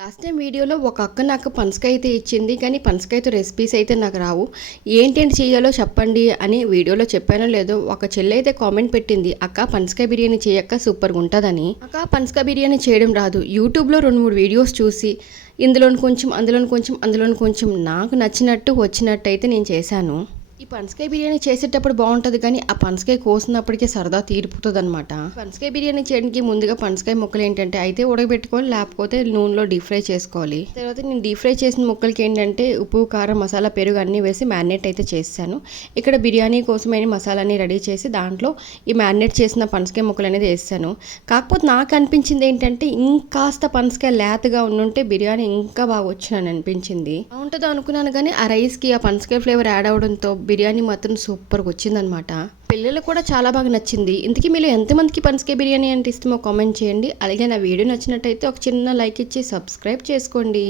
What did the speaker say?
Last time వీడియోలో ఒక అక్క నాకు పనసకాయ అయితే ఇచ్చింది, కానీ పనసకాయతో రెసిపీస్ అయితే నాకు రావు. ఏంటేంటి చేయాలో చెప్పండి అని వీడియోలో చెప్పానో లేదో ఒక చెల్లి అయితే కామెంట్ పెట్టింది, అక్క పనసకాయ బిర్యానీ చేయక్క సూపర్గా ఉంటుందని. అక్క పనసకాయ బిర్యానీ చేయడం రాదు, యూట్యూబ్లో 2-3 వీడియోస్ చూసి ఇందులోని కొంచెం అందులోని కొంచెం నాకు నచ్చినట్టు వచ్చినట్టు అయితే నేను చేశాను. ఈ పనసకాయ బిర్యానీ చేసేటప్పుడు బాగుంటుంది, కానీ ఆ పనసకాయ కోసినప్పటికే సరదా తీరిపోతుంది అనమాట. పనసకాయ బిర్యానీ చేయడానికి ముందుగా పనసకాయ ముక్కలు ఏంటంటే అయితే ఉడకబెట్టుకోవాలి, లేకపోతే నూనెలో డీప్ ఫ్రై చేసుకోవాలి. తర్వాత నేను డీప్ ఫ్రై చేసిన ముక్కలకి ఏంటంటే ఉప్పు, కారం, మసాలా, పెరుగు అన్నీ వేసి మ్యారినేట్ అయితే చేశాను. ఇక్కడ బిర్యానీ కోసమైన మసాలాని రెడీ చేసి దాంట్లో ఈ మ్యారినేట్ చేసిన పనసకాయ ముక్కలు అనేది వేసాను. కాకపోతే నాకు అనిపించింది ఏంటంటే ఇంకాస్త పనసకాయ లేతగా ఉండుంటే బిర్యానీ ఇంకా బాగా వచ్చినని అనిపించింది. బాగుంటుందో అనుకున్నాను, కానీ ఆ రైస్కి ఆ పనసకాయ ఫ్లేవర్ యాడ్ అవడంతో బిర్యానీ మాత్రం సూపర్గా వచ్చిందనమాట. పిల్లలకు కూడా చాలా బాగా నచ్చింది. ఇంతకీ మీరు ఎంతమందికి పనసకాయ బిర్యానీ అంటే ఇష్టమో కామెంట్ చేయండి. అలాగే నా వీడియో నచ్చినట్టయితే ఒక చిన్న లైక్ ఇచ్చి సబ్స్క్రైబ్ చేసుకోండి.